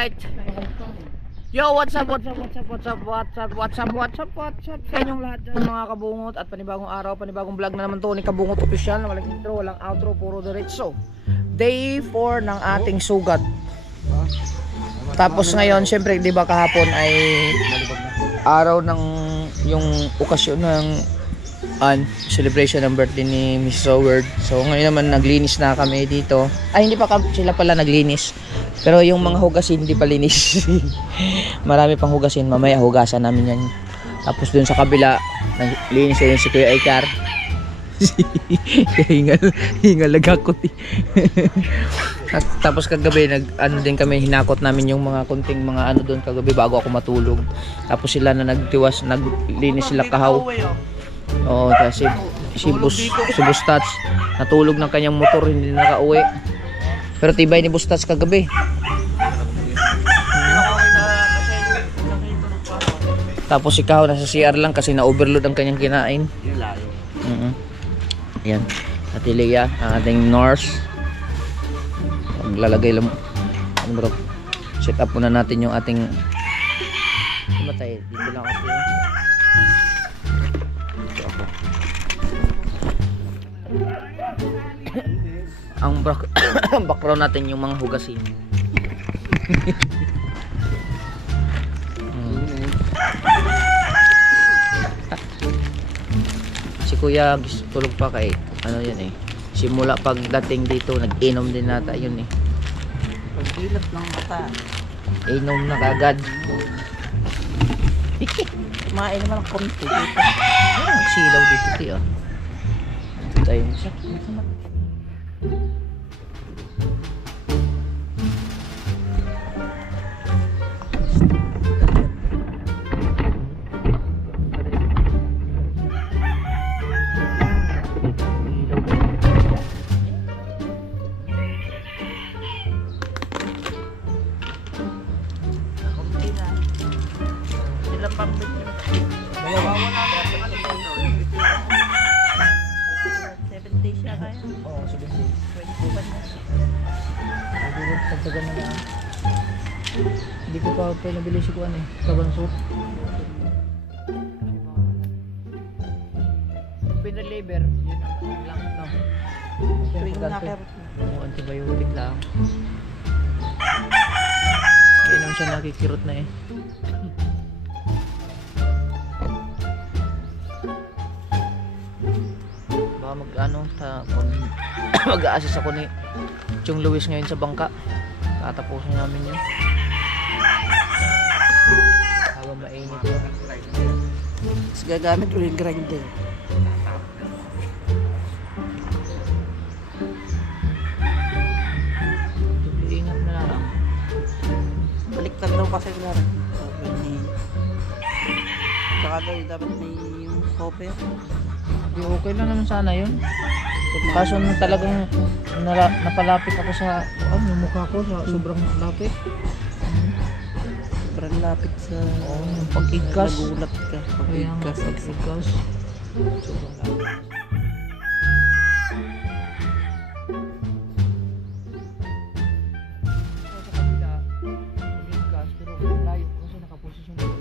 Alright. Yo, what's up sa inyong lahat dyan mga kabungot. At panibagong araw, panibagong vlog na naman to ni Kabungot Official. Walang intro, walang outro, puro diretso. Day 4 ng ating sugat. Tapos ngayon, syempre, di ba kahapon ay araw ng yung okasyon ng celebration ng birthday ni Mrs. Howard. So ngayon naman naglinis na kami dito. Ay, hindi pa sila pala naglinis. Pero yung mga hugasin hindi pa linis. Marami pang hugasin, mamaya hugasan namin yan. Tapos dun sa kabila, naglinis yun si Kuya Aikar. hingal nagakot eh. At tapos kagabi din kami, hinakot namin yung mga kunting mga ano doon kagabi bago ako matulog. Tapos sila na naglinis sila kahaw. Oo, kasi si Bustats natulog ng kanyang motor, hindi na nakauwi. Pero tibay ni Bustats kagabi. Tapos ikaw nasa CR lang kasi na-overload ang kanyang kinain. Ayan, Ate Lea, ang ating nurse. Maglalagay lang. Bro, set up muna natin yung ating matay. Dito lang ako. Ang background natin yung mga hugasin. Si Kuya tulog pa kay ano yan eh. Simula pagdating dito nag-inom din nata yun eh. Pagdilat ng mata. Inom na kagad. Kumain naman ng konti dito. Ang silaw dito tiyo. Tayo siya. Hindi ko pa nabili si Kuan eh, kabanso. Pinaliver, yun lang no. Antibiotic lang. Kaya naman siya nakikirot na eh. Baka mag-a-assist ako ni Chong Luis ngayon sa bangka. Tatapusin namin yun. Habang mainit yun. Mas gagamit ulit grinder. Ingat na lang. Baliktad daw kasi lang. Saka daw dapat may yung sope. Di okay lang naman sana yun. Kaso nung talagang napalapit ako sa yung mukha ko sa sobrang lapit. Sobrang lapit sa yung pag-igkas. Nagulat ka. Pag-igkas. Pag-igkas. Sobrang lapit. Sa kabila, pag-igkas. Pero layo kasi nakaposisyon ko ng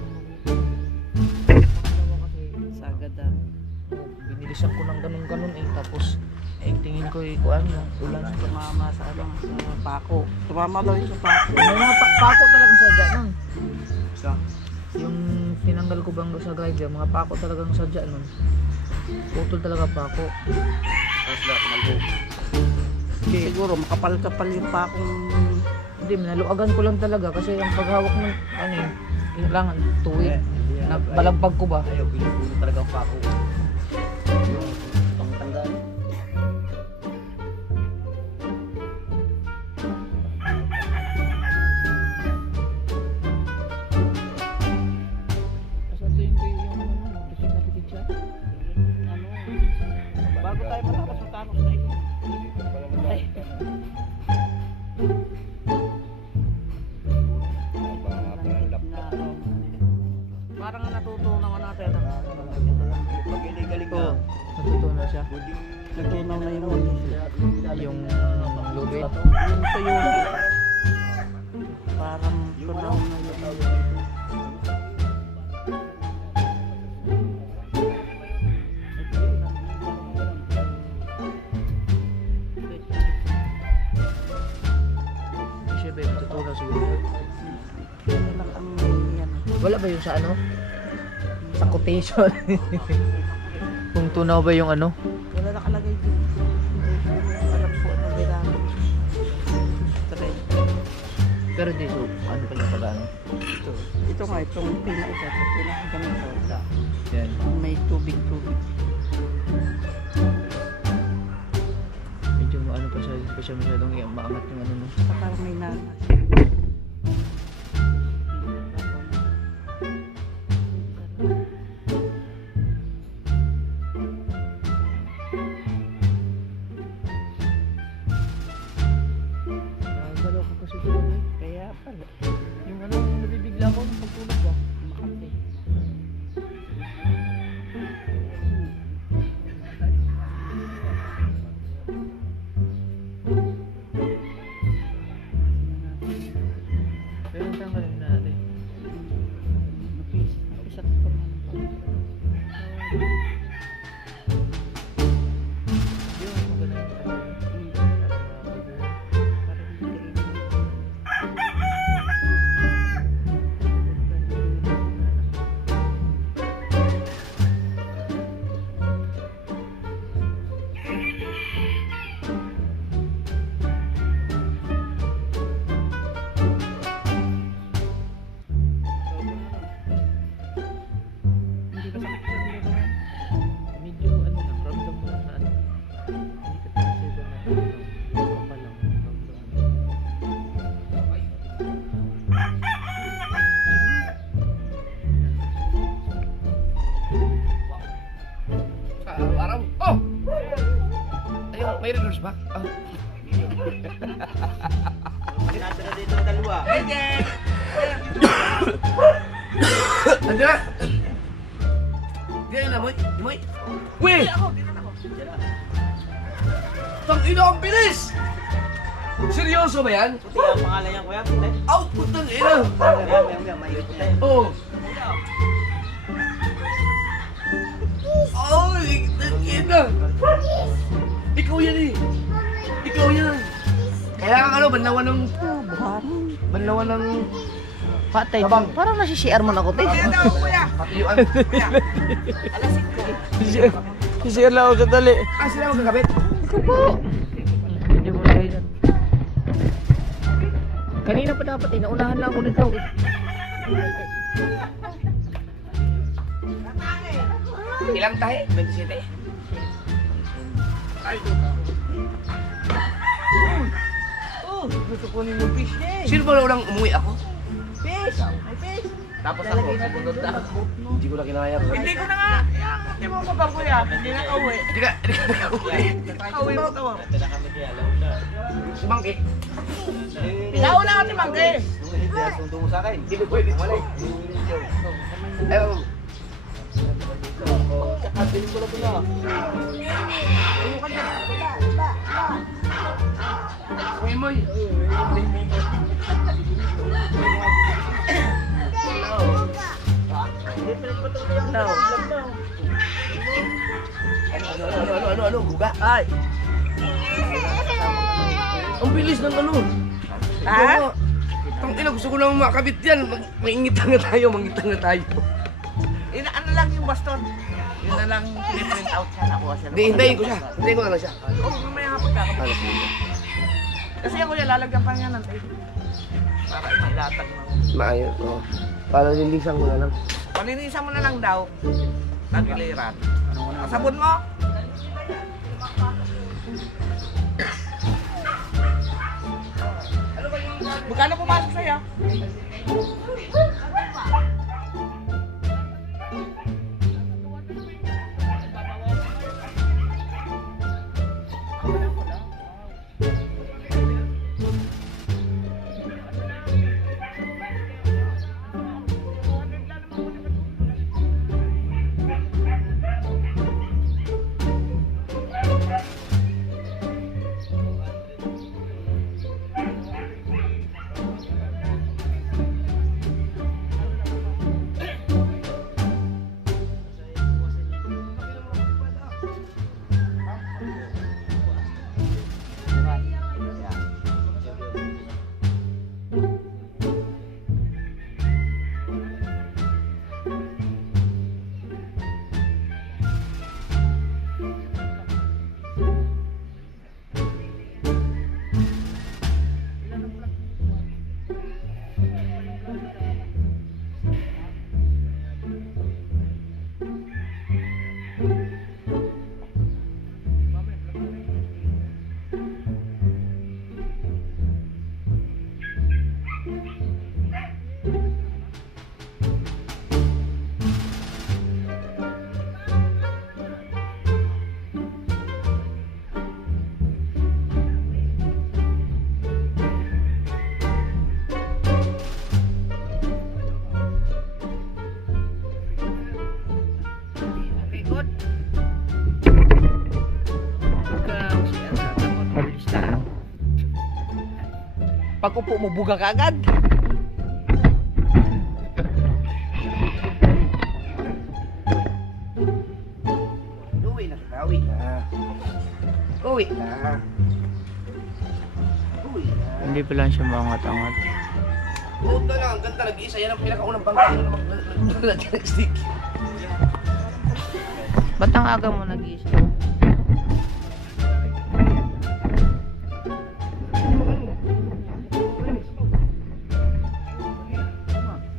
kasi Sagada. binilisan ko ng ganun-ganun eh. Tapos tingin ko ikuan yung ulan. Tumama sa ano, sa pako. Tumama daw yung sa pako. May mga pako talagang sadya nun. Sa? Yung tinanggal ko bang sa grinder, mga pako talagang sadya nun. Putol talaga pako. Tapos lahat malhug. Siguro makapal-kapal yung pakong. Hindi, naluagan ko lang talaga kasi yung paghawak ng ano yun, kailangan tuwid. Balagpag ko ba? Ayaw, binubuno talaga ang pako. Yung pangtanggal. Bago tayo matapos ng Thanos na ito. Ay. Parang natutunan naman natin. Pag iligaling na. Natutunan siya. Natutunaw na yung Yung lubid. yung tuyo. Parang tunaw na yun. Siya ba yung tutunaw siguro? Ano lang ang yan. Wala ba yung sa ano? Sa quotation? Kung tunaw ba yung ano? Wala nakalagay dito. Alam po ano ginamit. Thread. Pero dito, ano pa yung pag-ano? Ito nga, itong pinaka-ganito. Yan. May tubig. Medyo ano pa siya, hindi pa siya masyadong maangat yung ano no. Saka parang may nanas. Nagalaw ko kasi dito eh. Kaya pala. Yung ano, nabibigla ko ng pagtulog ba? Makati. Pero tanggalin na natin. Isa to man. Yung maganda yung ano. Parang hindi Hindi ba sakit siya dito naman? Medyo ano lang, ramdam mo lang na ano. Hindi ka talaga siya na ano. Kapal lang. Sa araw-araw. Oh! Ayun, may reverse ba? Oh. Natira dito ang dalawa. Ando na! Di na moy, moy. Uy! Tangina ang bilis! Seryoso ba yan? Puti ang pangalan niya, kuya. Puti. Output ng ina! Maya, may puti. Oh! Ay, tangina! Ikaw yan eh! Ikaw yan! Kailangan ano, banlawan ng... buharin. Banlawan ng... Patay. Abang. Parang nasi-CR mo na ko, te. Patiyuan. Si-CR lang ako sa dali. Ah, sila magkakabit? Ikaw po. Hindi mo lagay yan. Kanina pa dapat eh, naunahan lang ako nito. Ilang tayo? 27? Gusto kunin yung fish eh. Sino ba unang umuwi ako? Fish! May fish! Tapos ako, sumunod na. Hindi ko na kinaya. Hindi ko na nga. Hindi mo ko bang kuya. Hindi na kauwi. Hindi ka nakauwi. Kauwi mo to. Si Mangki. Nauna ka ni Mangge. Hindi ang sundo mo sa akin. Hindi ko pwede malay. Ayaw. Kakabilin ko na ito na. Uy, Moy. No. Ano? Buga? Ay. Ang bilis ng ano. Ha? Tang ina, gusto ko lang makabit yan. Mangingitang na tayo. Ano lang yung baston? Yun na lang print out siya. Nakuha siya. Hindi, hintayin ko siya. Hintayin ko na lang siya. Oo, mamaya hapon ka. Kasi ako yan, lalagyan pa niya ng tape. Para mailatag mo. Maayos, oo. Para lilisan ko na lang. Palinisan mo na lang daw. Nagiliran. Sabon mo? Magkano pumasok sa'yo? Pag upo mo, buga ka agad. Uwi na kita, uwi na. Uwi na. Uwi na. Hindi pa lang siya maangat-angat. Huwag na lang, ang ganda nag-iisa. Yan ang pinakaunang bangka na maglagyan ng stick. Ba't ang aga mo nag-iisa?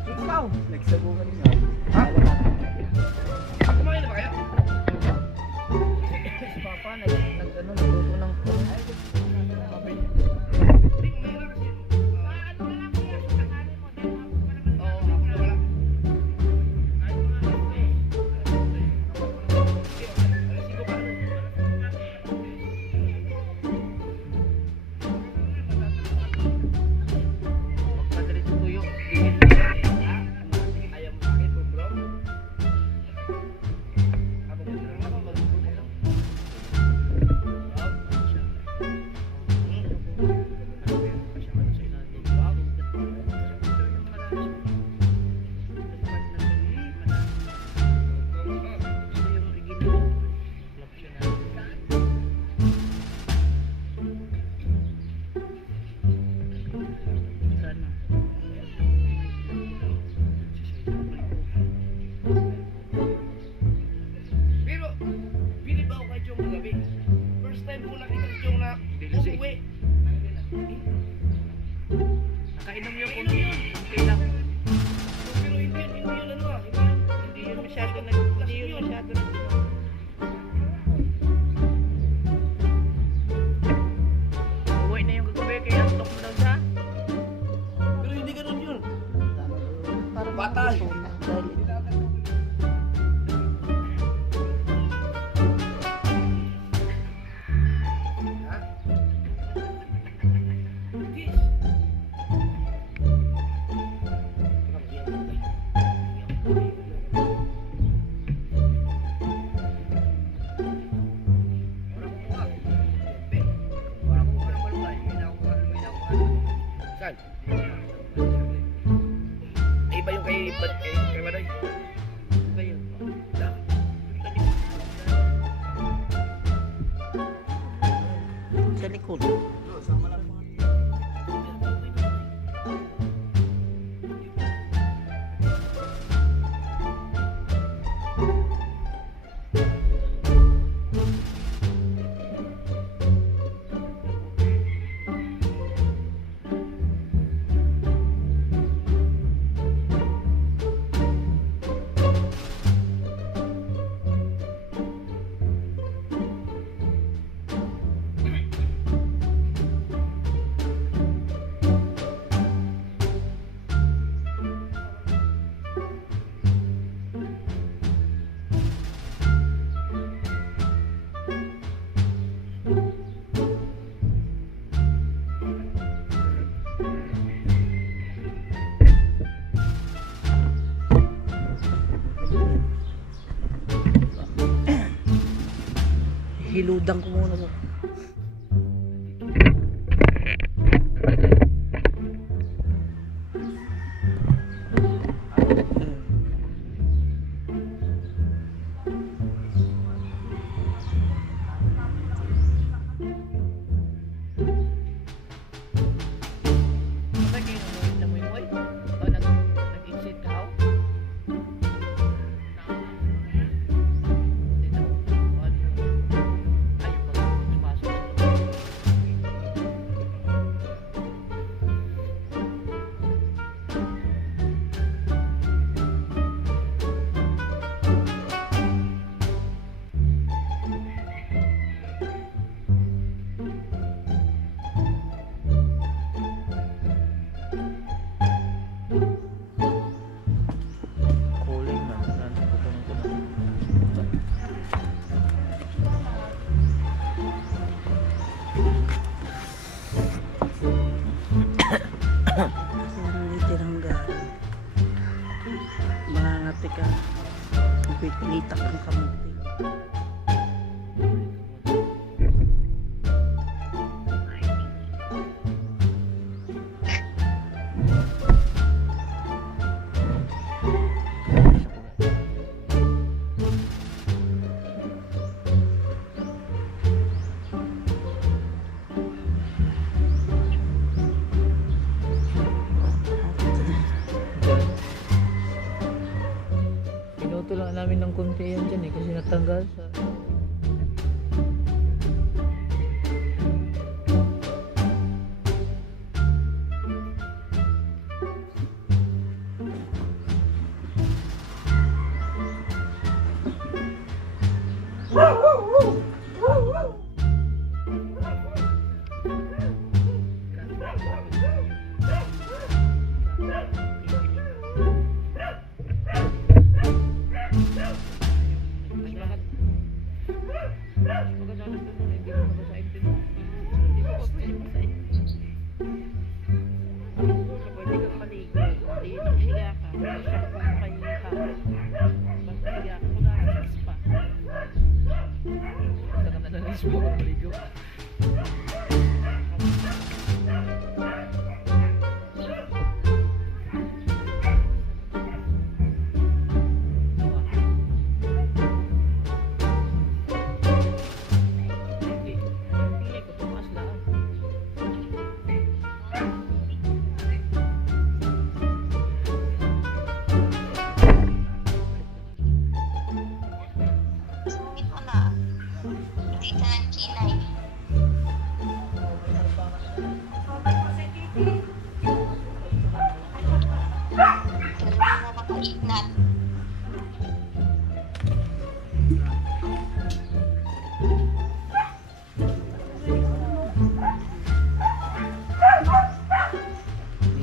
Ikaw. Nagsabukan niya. Ha? Kumain na ba kaya? Si Papa nagluto ng Pero, bili ba ako kay Chong kagabi? First time ko nakita si Chong na umuwi. Nakainom yung Inom yun. kunti lang. Pero hindi yun ano ah. Hindi yun masyado nag... Uwi na yung kagabi, kaya antok mo daw siya. Pero hindi ganun yun. parang Patay. Saan? Ay, iba yung kay Maday. Iba yun. Sa likod. Hiludang ko muna to. ka. Pinitak ang kamuti. Pinuto lang namin ng konti yan dyan eh kasi natanggal sa...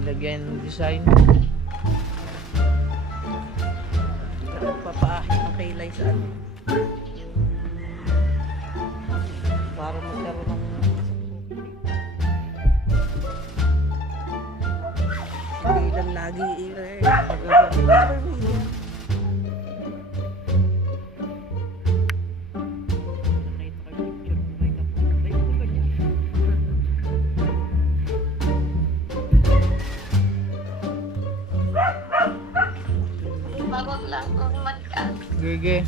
Nilagyan ng design. Papaahit ang kailay sa ano. Para magkaroon ng hindi lang lagi Bawag lang kung ka. Gege.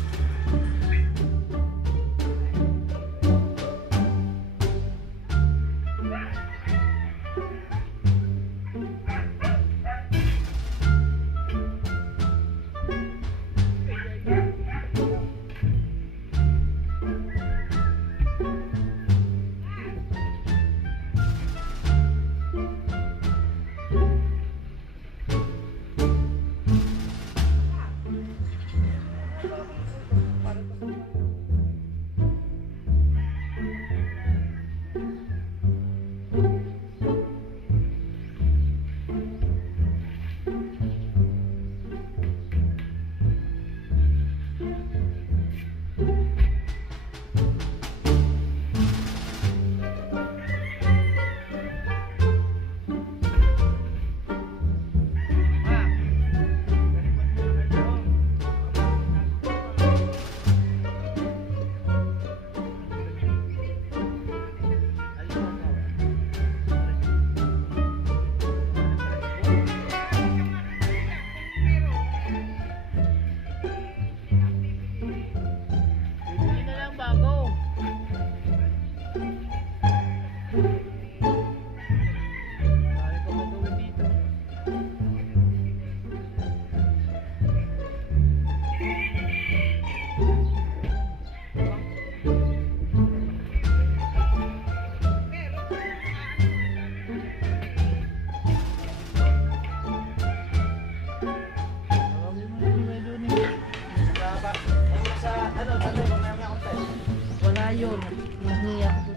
Wala yun. Nahiya ko.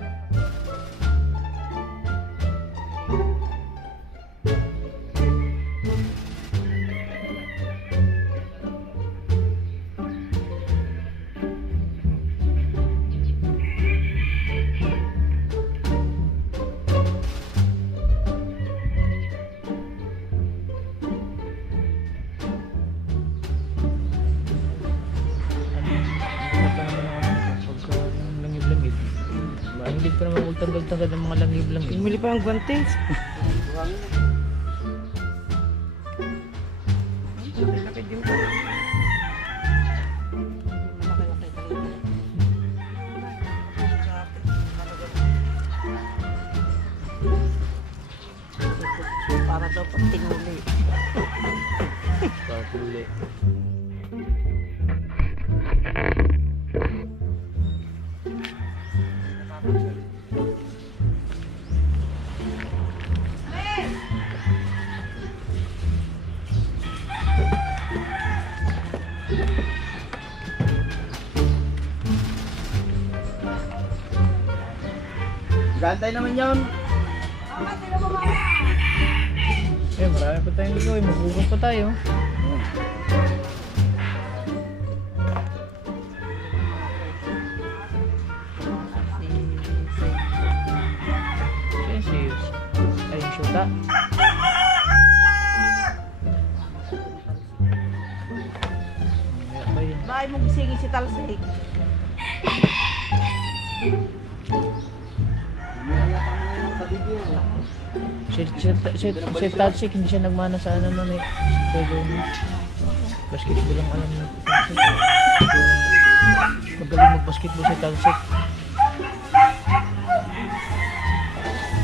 Hindi pa naman magtanggal-tanggal ng mga langib-langib. Bumili pa ang guantes. Laki din pa. Para daw pag tinuli. Pag-uli. Gantay naman yun. Eh, marami pa tayong gagawin. Magbukas pa tayo. Serious. Ay, yung syuta. Mamaya pa yun. Bakit mo gisingin si Talsik? Si Tatsik, hindi siya nagmana sa ano nun eh. Pero basketball ang alam niya. Magaling mag-basketball si Tatsik.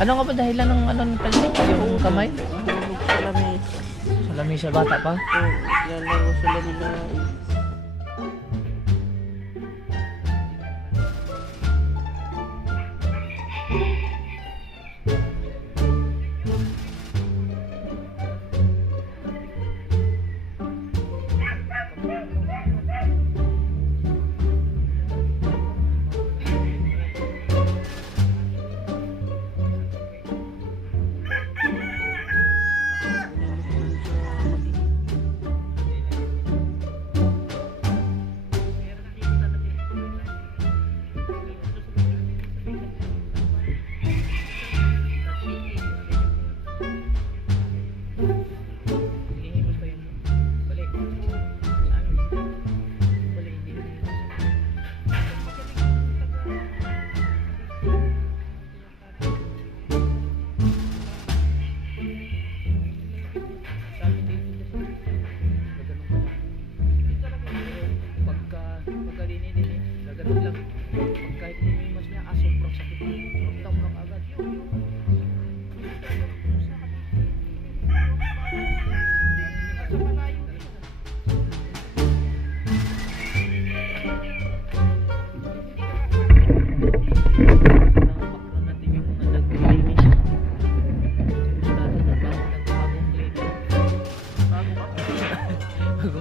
Ano nga ba dahilan ng ano ng Tatsik? Yung kamay? Tulog sa lamis. Sa lamesa bata pa? Oo, lalaro sila nila.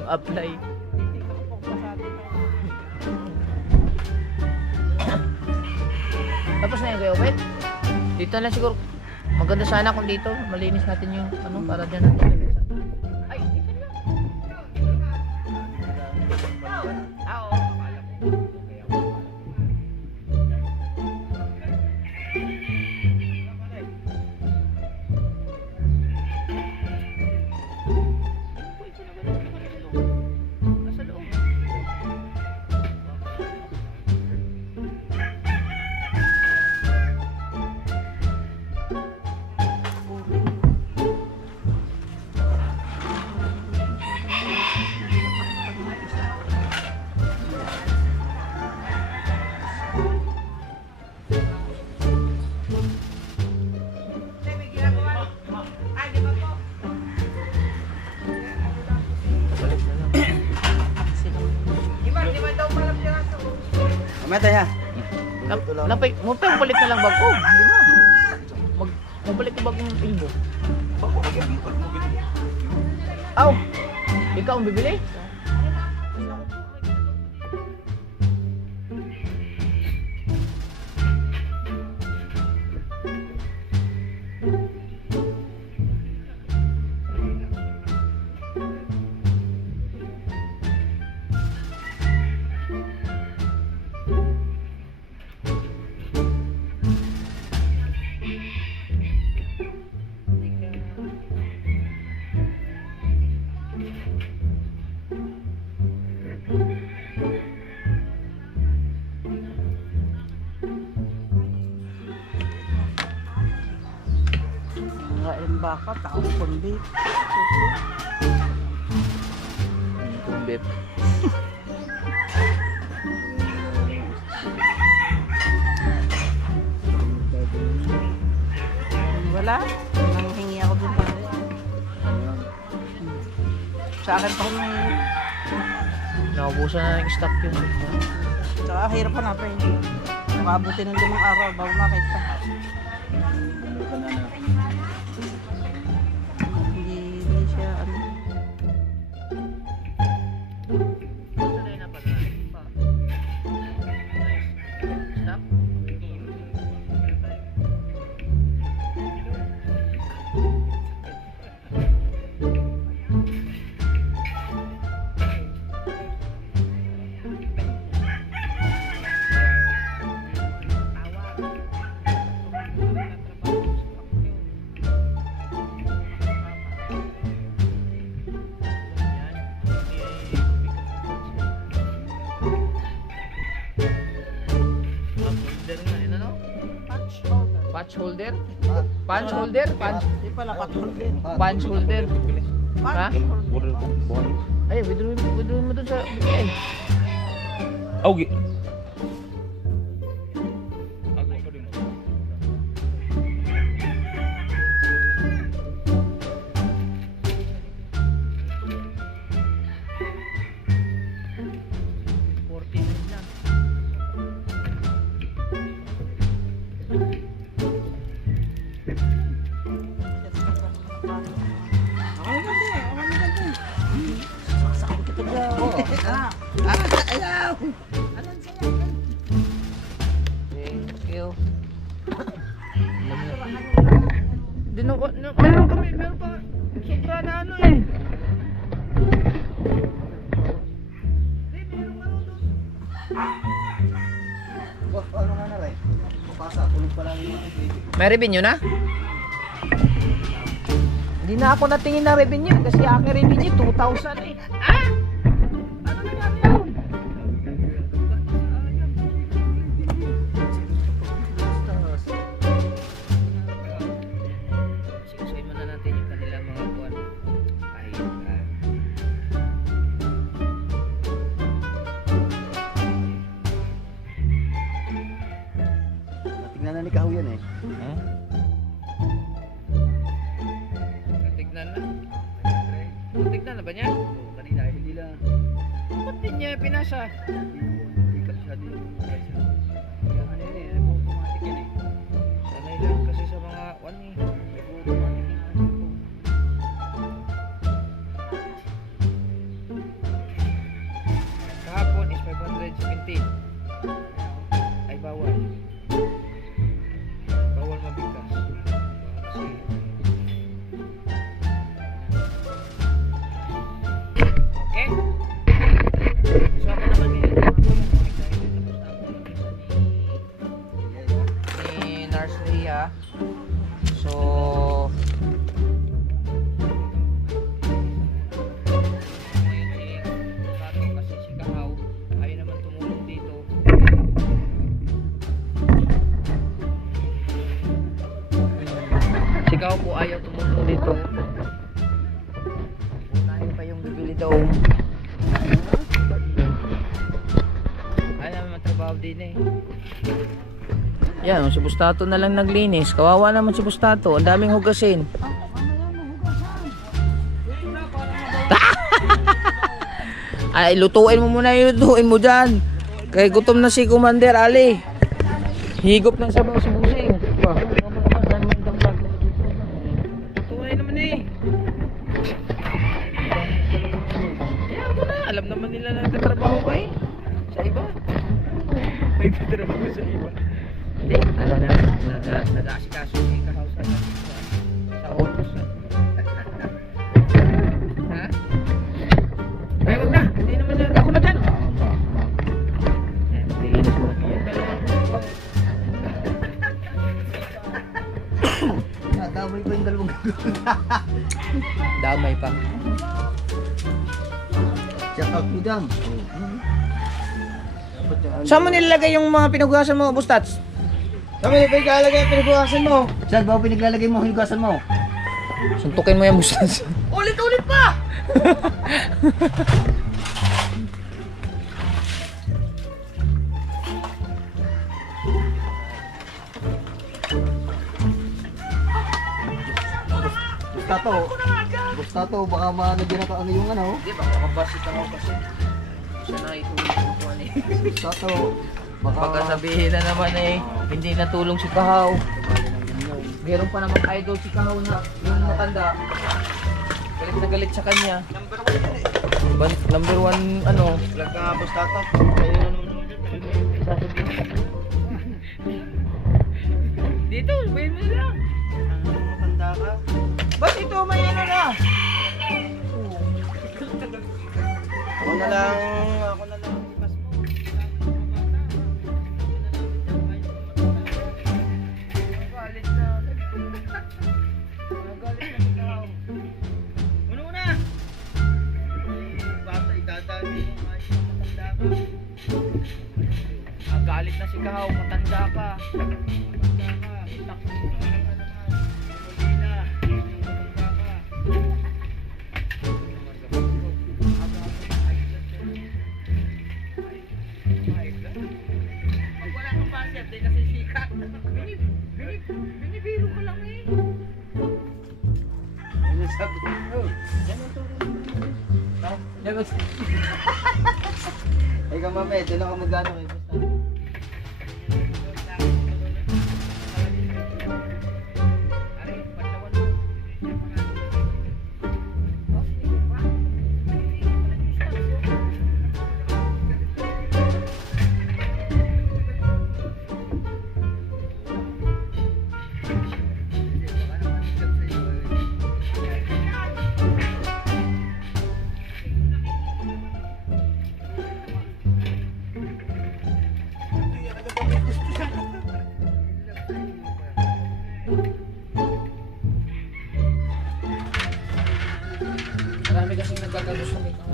Apply. Tapos na yung Kuya Obet. Dito na lang siguro. Maganda sana kung dito malinis natin yung ano para dyan natin. Ay, dito na. Oo. Nasa loob. Mamaya tayo ha. Napay, mo pa balik na lang bag ko. Di ba? Mabalik yung bag ng ilbo. Aw! Ikaw ang bibili? Kain baka, tao kundi. Kumbip. Wala. Nanghingi ako dun pare. Sa akin pa may... Naubusan na ng stock yun. Tsaka hirap hanapin. Makabuti ng 5 araw bago makita. Hindi siya ano. Stop. Patch holder? Punch holder? Punch, Di pala patulin. punch holder. Ha? Patulin. Ay, withdraw mo dun sa BPI. Okay. Thank you. Meron pa. Sobra na ano eh. Ano nga na rin? Pasa, tulog pa lang yung baby. May revenue na? Hindi na ako natingin na revenue kasi aking revenue 2,000 eh. Ah! Ano nangyari yun? Sigusuin muna natin yung kanilang mga buwan. Tingnan na ni Kahuyan eh. Tignan na. Tignan na ba niya? Kanina, hindi lang. Ba't din niya pinasa? Hindi ka siya din. Kaya ano yun eh, automatic yan eh. Sanay lang kasi sa mga one eh. Automatic yan. Kahapon is 517. Ay bawal. Bawal mabigkas. Kasi okay. So ako naman ni Nurse Leah. So kasi si Kahaw ayaw naman tumulong dito. Si Kahaw po ayaw tumulong dito. Unahin pa yung bibili daw. Ayaw naman matrabaho din eh. Yan, si Bustato na lang naglinis. Kawawa naman si Bustato. Ang daming hugasin. Ay, lutuin mo muna yung lutuin mo dyan. Kaya gutom na si Commander Ali. Higop ng sabaw si Busing. Lutuin naman eh. Yan mo na. Alam naman nila na nagtatrabaho pa eh. Sa iba. May tatrabaho sa iba. Hindi. Alam na. Nag-aasikaso si Kahaw sa office. Ha? Ay, wag na. Hindi naman yan. Ako na dyan. Linis mo. Damay pa yung dalawang gagawin. Damay pa. Check out mo dam. Saan mo nilalagay yung mga pinugasan mo, Bustats? Kami pa ikalagay ang pinagbukasan mo. Saan ba pinaglalagay mo ang hinugasan mo? Suntukin mo yung Bustats. Ulit-ulit pa! Bustato, baka malagyan na ano yung ano. Hindi, baka makabasit ako kasi. Siya na itulong ko po eh. Bustato, baka Baka sabihin na naman eh, hindi natulong si Kahaw. Meron pa naman idol si Kahaw na yung matanda. Galit na galit sa kanya. Number 1 ano. Vlog ka nga, Bustato. Dito, bayin mo lang. Matanda ka. Ba't ito may ano na? Ako na lang ipas mo. Galit na. Galit na si Kahaw. Ano na? Bata, itadali yung ayos na matanda ka. Galit na si Kahaw, matanda ka. Matanda ka. Wala kang budget, di kasi sikat. Binibiro ko lang eh. Ano sabi ko? Ikaw mami, doon ako magano kayo. Marami kasing nagkakagusto ng ikaw.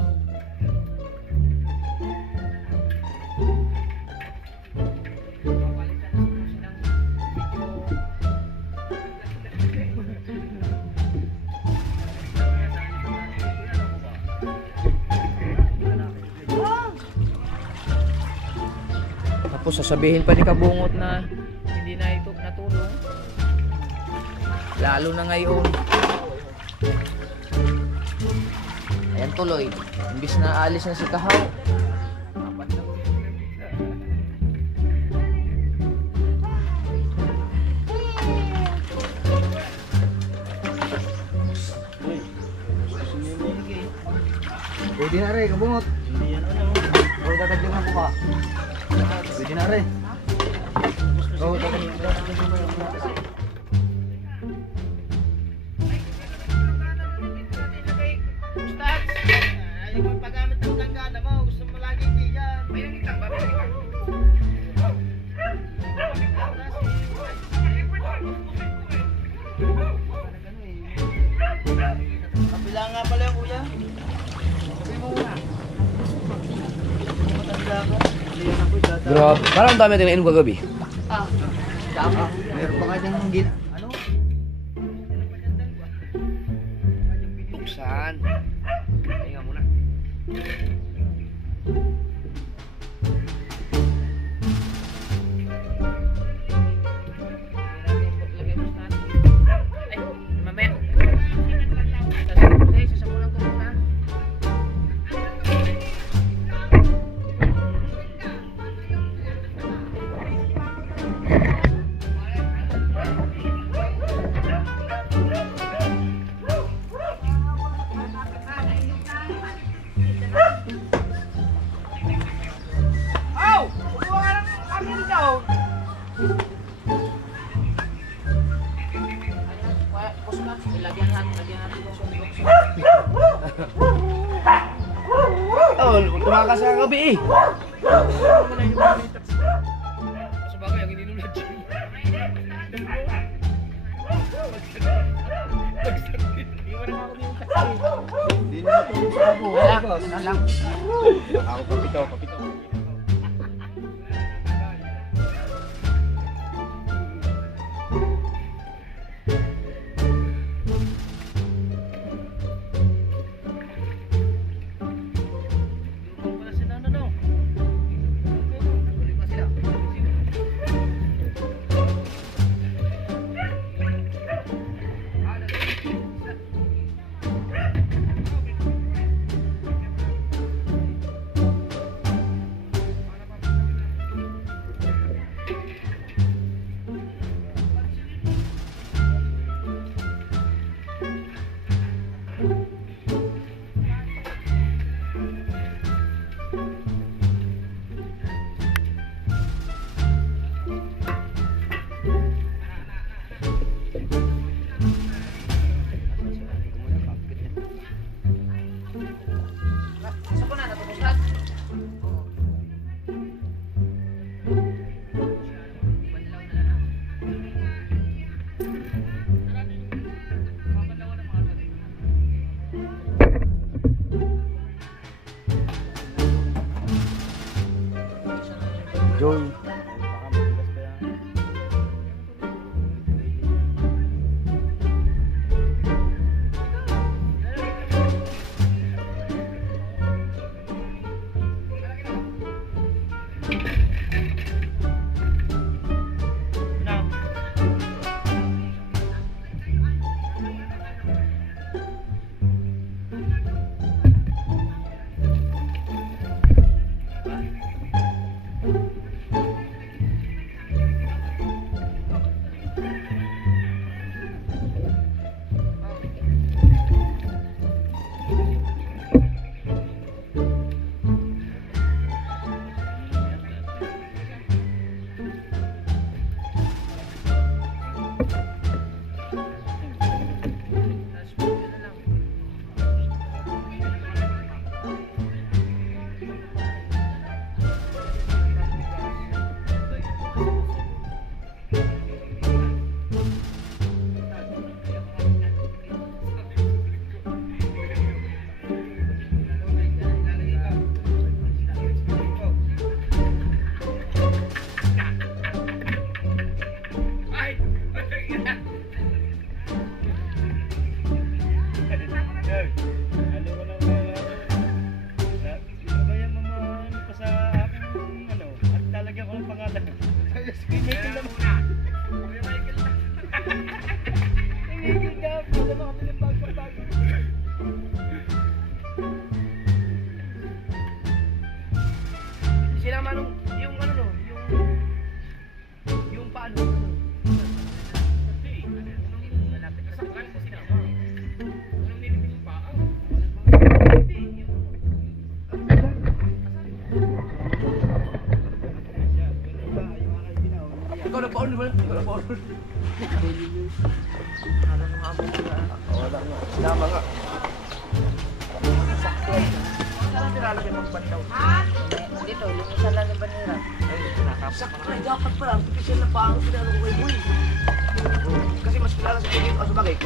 Tapos sasabihin pa ni Kabungot na hindi na ito natulong. Lalo na ngayon. Ayan tuloy. Imbis na alis na si Kahaw. Pwede na rin, kabungot. Hindi yan ano. O, tatagdagan ko pa. Pwede na rin. O, tatagdagan ko pa. Ustad! Ayaw mo paggamit ng tanggana mo. Gusto mo lagi diyan. May nangitang ba? Kabila nga pala yung kuya. Sabi mo muna. Matanda ka. Hindi yan ako data. Grabe. Parang dami natin nainom kagabi. Meron pa kanyang git. Buksan. Pahinga muna. Ay, mamaya. Sasabunan ko muna. Aw! Kumuha ka ng amin daw. Oh, tumakas ka gabi eh. Sa bagay, ang ininulad siya. Hindi na ito sa ako. Lang. Ako kapito, kapito. Joy. Sinama nung, yung ano no, yung paano. Ikaw na paon, di ba? Ikaw na paon. Wala nga. Sinama nga. Saan nilalagyan ng bandaw? Dito, lumusan lang ni Banira. Sakto na, dapat pa lang. Artificial na paano pinano ko kay Boy. Kasi mas kilala sa kanya yung bagay.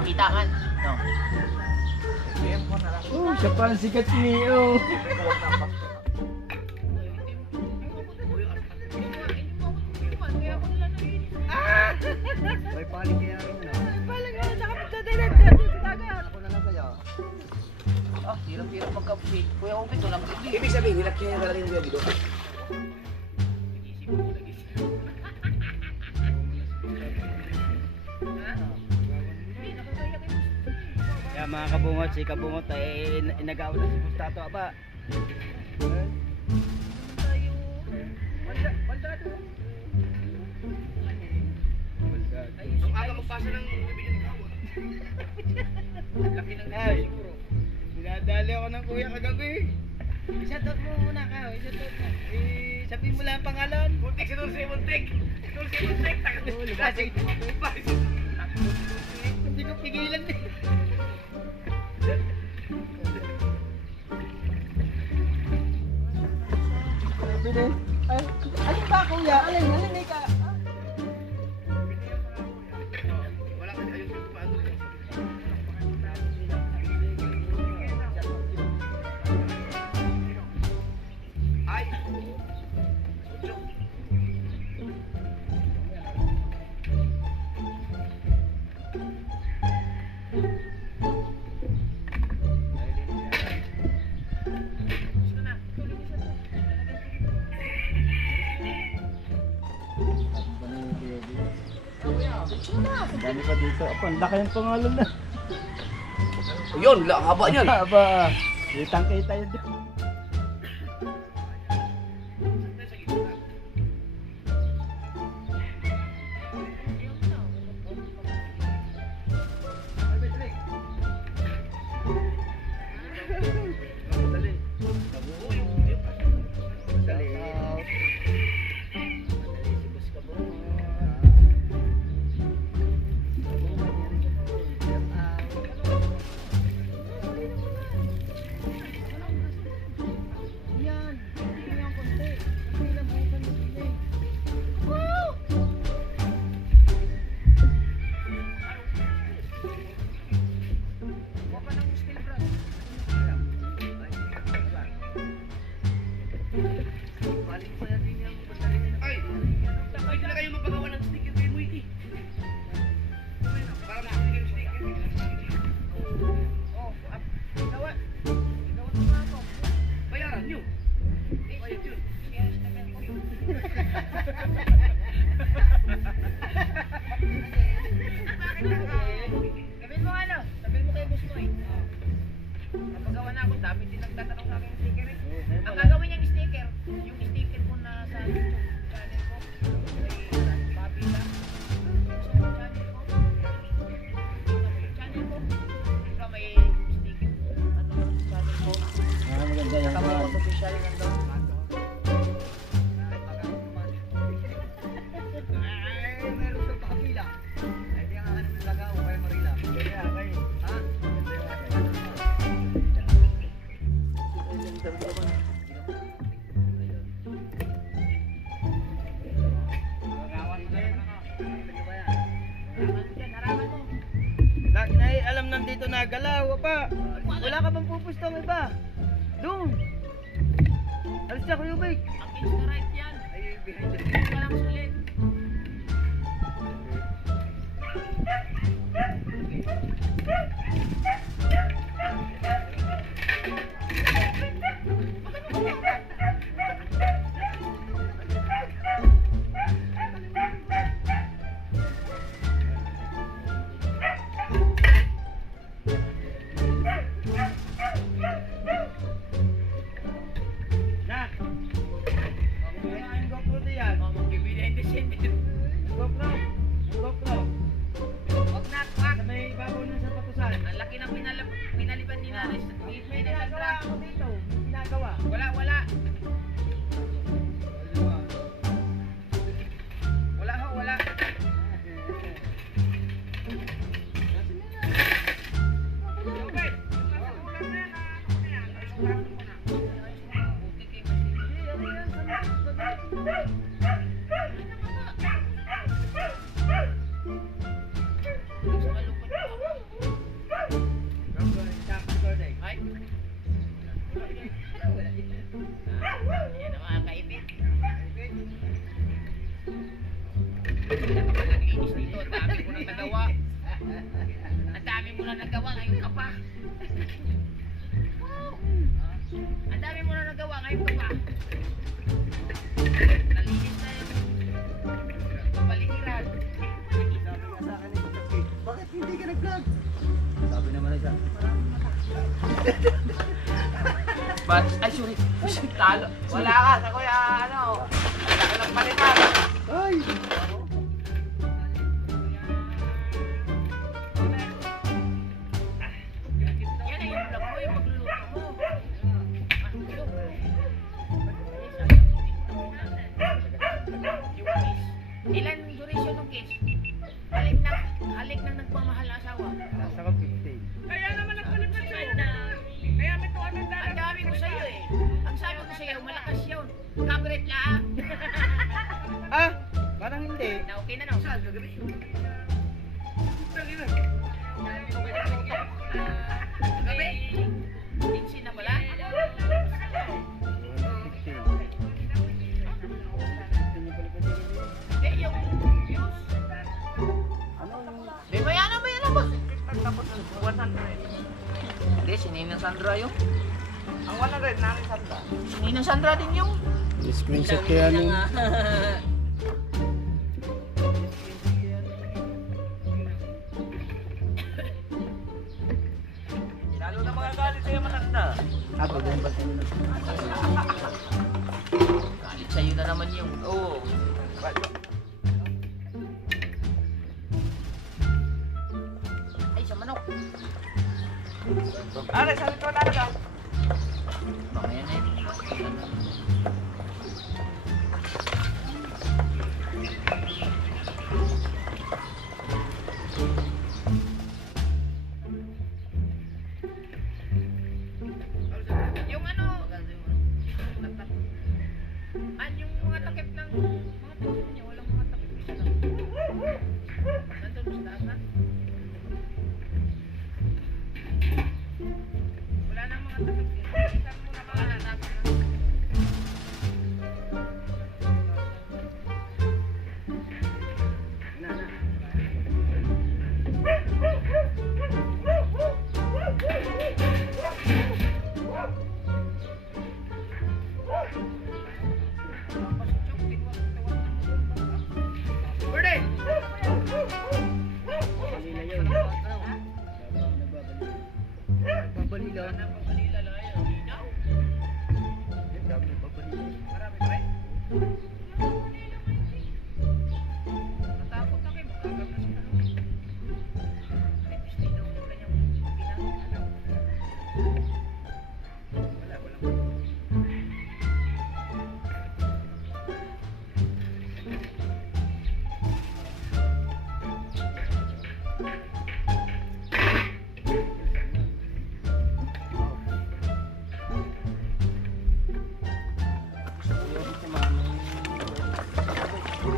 Kitaan. No. Oh, siya pa ang sikat niyo. May paling kaya rin na. Ako na lang kaya. Ah, hirap-hirap magka-fit. Kuya Obit, walang fit. Ibig sabihin, nilakyan na lang yung kuya dito. Kaya mga kabungot, si kabungot ay inagawa na si Pustato aba. Ang aga magpasa ng bibigyan ng kawa. Laki ng Ay, sinadali ako ng kuya kagabi. Isatot mo muna ka, isatot mo. Sabihin mo lang ang pangalan. Muntik si Dulce, muntik. Dulce, muntik. Klaseng. Hindi ko pigilan eh. Alin ba kuya? Alin ka? Wala kasi ayun yung paano. Ay. Dami pa dito. Ang laki ng pangalan na. Yun, haba niyan. Aba, kitang kita yun. Dali. Dali. Ay! Pwede na kayo mapagawa ng sticker kay Muy. Para makakita yung sticker. Oh, gawa. Gawa na ako. Bayaran nyo. Bayad yun. Sabihin mo ano? Sabihin mo kay boss mo eh. Napagawa na ako, dami din nagtatanong sa akin ng sticker eh. Ang gagawin niyang sticker, yung sticker ko na sa YouTube channel ko, kay Bobby na. Sa channel ko, yung channel ko, ikaw may sticker. Ano ang channel ko? Maganda yan. Nakabukot official yan daw. Ay, meron sa pakila. Ay, di ang hanap ng lagaw, kaya marila. Kaya, kaya. Ha? Nay, alam nandito na galaw pa. Wala ka bang pupustong iba? Doon. Alis na Kuya Ubay. Ang insta right yan. Ay, behind the Hindi ka lang sulit. Na. Ang GoPro diyan. Oh, magbibili ang descendant. GoPro. GoPro. Huwag na, kwak. Sa may babaw ng sapatusan. Ang laki ng pinalipan ni Nanay. May ginagawa ako dito. May ginagawa. Wala, wala. Wala ho, wala. Okay. Ay. Yan ang mga kaibig. Naglinis dito, ang dami mo nang nagawa. Ang dami mo nang nagawa, ngayon ka pa. Ang dami mo nang nagawa, ngayon ka pa. Nalinis na yung paligiran. Bakit hindi ka nag-vlog? Sabi naman siya. But, ay, sorry. Talo. Wala ka sa kuya, ano. Ang laki ng palitan. Ay! Yan ay yung vlog mo, yung magluluto mo. Yung kiss. Ilan duration ng kiss? Halik ng nagmamahal na asawa. Nasa ka 50. Kaya naman nagpalipat sa'yo na. Kaya may tuwan ng dami. Ang dami ko sa'yo eh. Ang sabi ko sa'yo, malakas yun. Copyright lang. Ah, parang hindi. Na okay na no? Saan gagabi? Gabi? Insi na pala? Eh, yung views. May bayanan ba? Tapos 100. Hindi, si Ninang Sandra yung. Ang 100 namin Sandra. Si Ninang Sandra din yung. Screenshot kaya nung... Lalo na mga galit sa'yo matanda. Ako din ba sa'yo na? Galit sa'yo na naman yung. Oo. Ay, sa manok. Aray, sabi ko talaga. Baka yan eh. Yung ano, yung mga takip ng mga takip niya, walang mga takip isa lang. Nandun mo sa taas na? Wala nang mga takip niya. Kita mo na mga hanapin na. Birthday! Babalila. Babalila lang yan. Linaw. Marami pa rin. Natakot ako eh. Magagab na siya. May pistin daw yung kanyang pinang. Wala.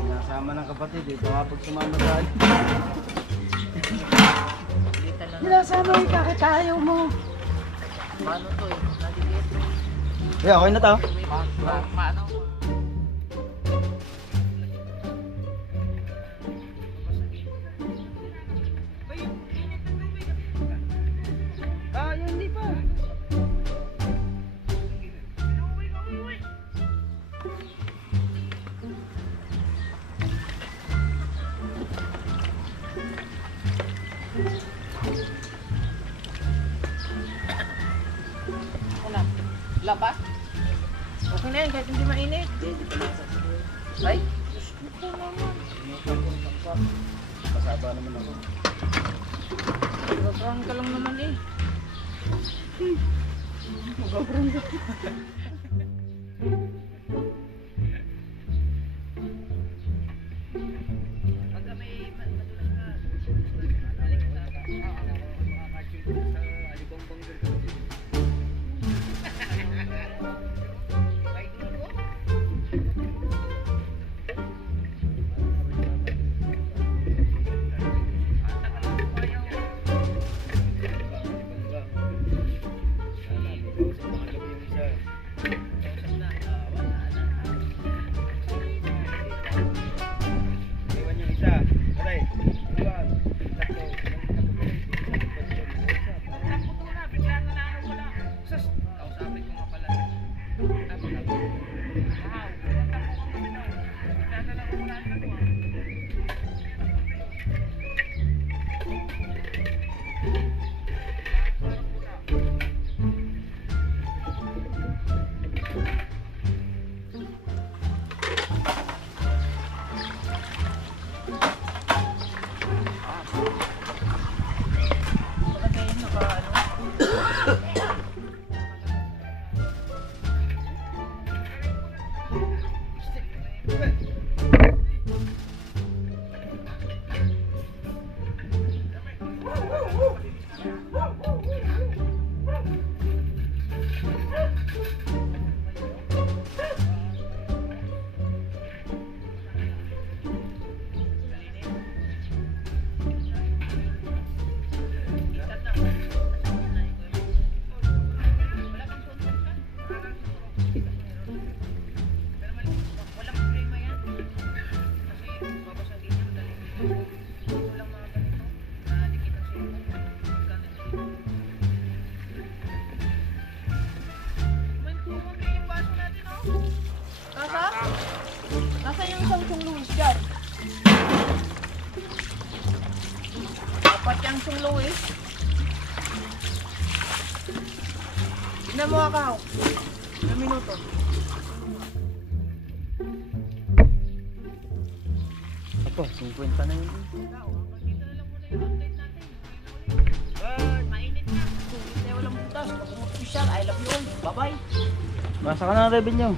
Nasama ng kapatid, ito nga pag sumama sa akin. Nilasama yung bakit ayaw mo? Paano to eh? Nadigit. Yeah, okay na to. Paano? Yun, hindi pa. Labas? Okay na yan, kahit hindi mainit. Ay, Diyos ko po naman. Masaba naman ako. Sobrang ka lang naman eh. Pagka may madulas na, balik sa ay dulo. Nasaan yung isang Sung Louis dyan? Dapat yung Sung Louis. Tignan mo akaw. Ilang minuto. Ako, 50 na yun. Dito na lang muna yung update natin. Mainit na. Hindi walang butas. Kapag Char. I love you all. Bye-bye. Basa ka na ng revenue.